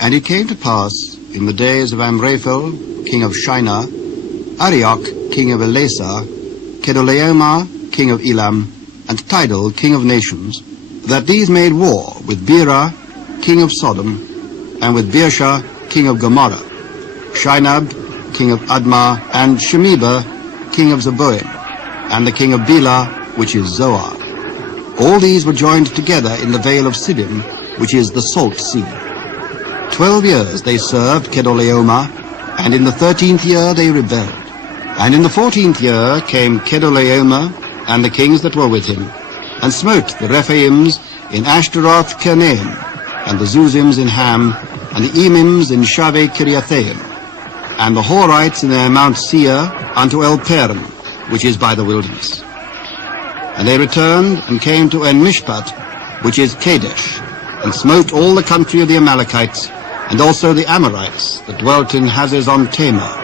And it came to pass in the days of Amraphel, king of Shinar, Arioch, king of Ellasar, Chedorlaomer, king of Elam, and Tidal, king of nations, that these made war with Bera, king of Sodom, and with Birsha, king of Gomorrah, Shinab, king of Admah, and Shemeber, king of Zeboiim, and the king of Bela, which is Zoar. All these were joined together in the vale of Siddim, which is the salt sea. 12 years they served Chedorlaomer, and in the 13th year they rebelled. And in the 14th year came Chedorlaomer and the kings that were with him, and smote the Rephaims in Ashteroth Karnaim, and the Zuzims in Ham, and the Emims in Shaveh Kiriathaim, and the Horites in their Mount Seir unto Elparan, which is by the wilderness. And they returned and came to Enmishpat, which is Kadesh, and smote all the country of the Amalekites, and also the Amorites that dwelt in Hazezon Tamar.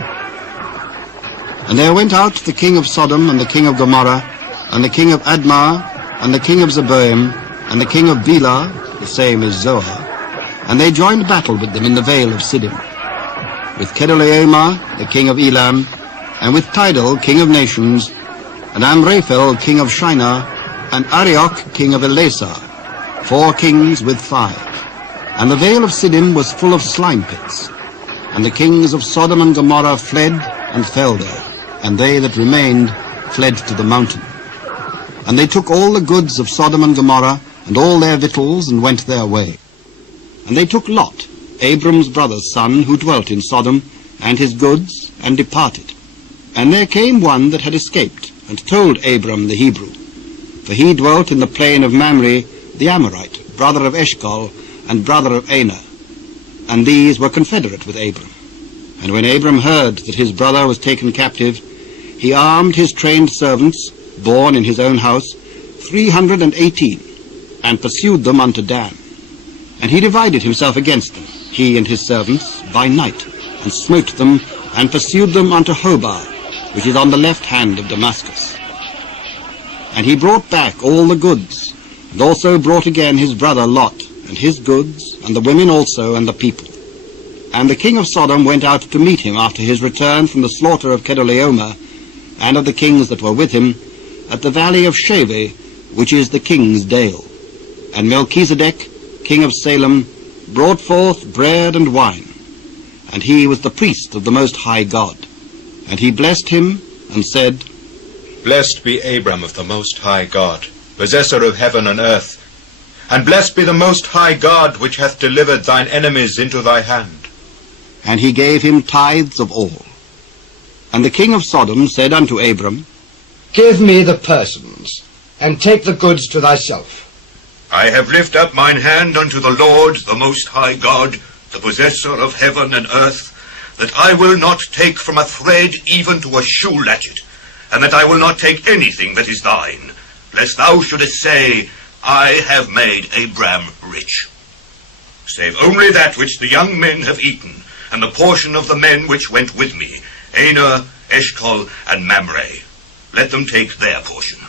And there went out the king of Sodom, and the king of Gomorrah, and the king of Admah, and the king of Zeboiim, and the king of Bela, the same is Zoar, and they joined battle with them in the vale of Siddim, with Chedorlaomer, the king of Elam, and with Tidal, king of nations, and Amraphel, king of Shinar, and Arioch, king of Ellasar, 4 kings with 5. And the vale of Siddim was full of slime pits, and the kings of Sodom and Gomorrah fled and fell there, and they that remained fled to the mountain. And they took all the goods of Sodom and Gomorrah, and all their victuals, and went their way. And they took Lot, Abram's brother's son, who dwelt in Sodom, and his goods, and departed. And there came one that had escaped, and told Abram the Hebrew, for he dwelt in the plain of Mamre, the Amorite, brother of Eshcol, and brother of Aner, and these were confederate with Abram. And when Abram heard that his brother was taken captive, he armed his trained servants, born in his own house, 318, and pursued them unto Dan. And he divided himself against them, he and his servants, by night, and smote them, and pursued them unto Hobah, which is on the left hand of Damascus. And he brought back all the goods, and also brought again his brother Lot, and his goods, and the women also, and the people. And the king of Sodom went out to meet him after his return from the slaughter of Chedorlaomer, and of the kings that were with him, at the valley of Shaveh, which is the king's dale. And Melchizedek, king of Salem, brought forth bread and wine, and he was the priest of the Most High God. And he blessed him, and said, Blessed be Abram of the Most High God, possessor of heaven and earth, and blessed be the Most High God, which hath delivered thine enemies into thy hand. And he gave him tithes of all. And the king of Sodom said unto Abram, Give me the persons, and take the goods to thyself. I have lifted up mine hand unto the Lord, the Most High God, the possessor of heaven and earth, that I will not take from a thread even to a shoe latchet, and that I will not take anything that is thine, lest thou shouldest say, I have made Abram rich. Save only that which the young men have eaten, and the portion of the men which went with me, Aner, Eshcol, and Mamre. Let them take their portion.